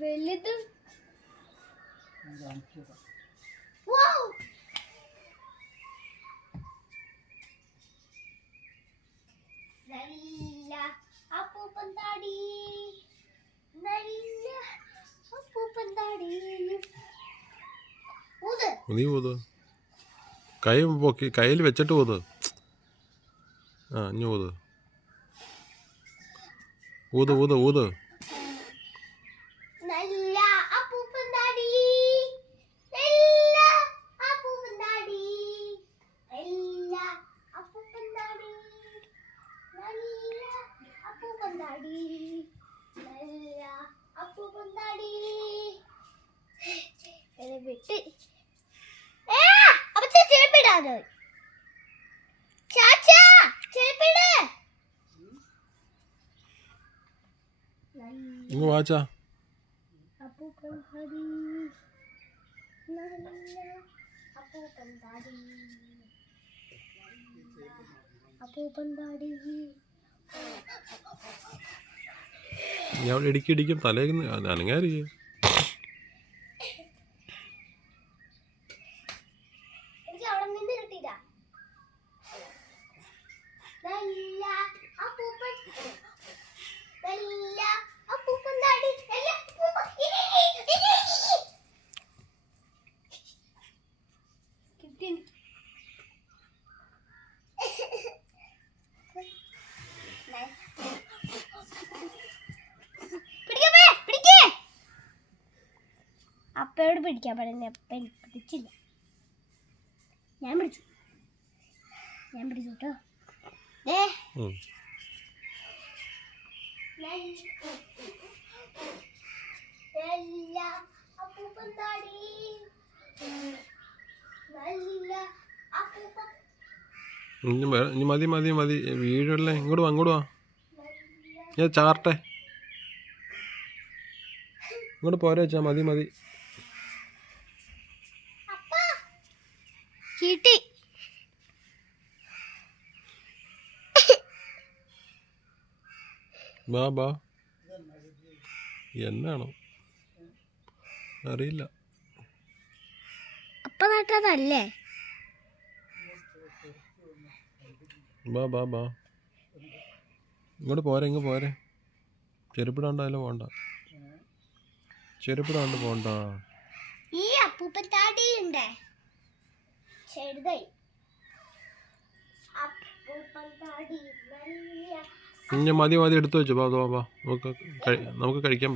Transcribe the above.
വലുത് നല്ല അപ്പൂപ്പൻ താടി, നല്ല അപ്പൂപ്പൻ താടി. നീ ഊത്, കൈ പൊക്കി കയ്യിൽ വെച്ചിട്ട് ഊത്. ആ ഇനി ഊത്, ഊത് ഊത് ഊത്. നല്ല അപ്പൂപ്പൻ താടി, നല്ല അപ്പൂപ്പൻ താടി, നല്ല അപ്പൂപ്പൻ താടി, നല്ല അപ്പൂപ്പൻ താടി, നല്ല അപ്പൂപ്പൻ താടി. വിട്ട് അപ്പൊ ചെരുപ്പിടാതെ ചാച്ചാ ചെരുപ്പിട്. ഇങ്ങ് വാച്ചാ. അപ്പൂപ്പൻ താടി, നല്ല അപ്പൂപ്പൻ താടി, അപ്പൂപ്പൻ താടി. ഞാൻ അവിടെ ഇടിക്കും തലേന്ന് അനങ്ങാരിക്കും. എനിക്ക് അവിടെ നിന്ന് കിട്ടിയില്ല. നല്ല അപ്പൂപ്പൻ, നല്ല അപ്പൂപ്പൻ താടി, നല്ല അപ്പൂപ്പൻ. കിട്ടി. അപ്പയോട് പിടിക്കാൻ പറയുന്നത് അപ്പൻ പിടിച്ചില്ല. ഞാൻ പിടിച്ചു കേട്ടോ. അപ്പൂപ്പൻ താടി, നല്ല അപ്പൂപ്പൻ. ഇനി മതി മതി മതി, വീടല്ലേ. ഇങ്ങോട്ട് വാ, ഇങ്ങോട്ട് വാ. ഞാൻ ചാർട്ടെ, ഇങ്ങോട്ട് പോരാ വെച്ചാ. മതി മതി. കിട്ടി. ബാ ബാ. എന്നാണോ അറിയില്ല. അപ്പ നട്ടതല്ലേ. ബാ ബാ ബാ, ഇങ്ങോട്ട് പോരെ, ഇങ്ങ് പോരെ. ചെരുപ്പിടാണ്ടല്ലോ പോണ്ട, ചെരുപ്പിടാണ്ട് പോണ്ട. ഈ അപ്പൂപ്പൻ താടി ഉണ്ട് ചെറുതായി. അപ്പൂപ്പൻ താടി, നല്ല ഇനി മതി മതി, എടുത്തു വെച്ചു. ബാ ബാ ബാ, നമുക്ക് കഴിക്കാം.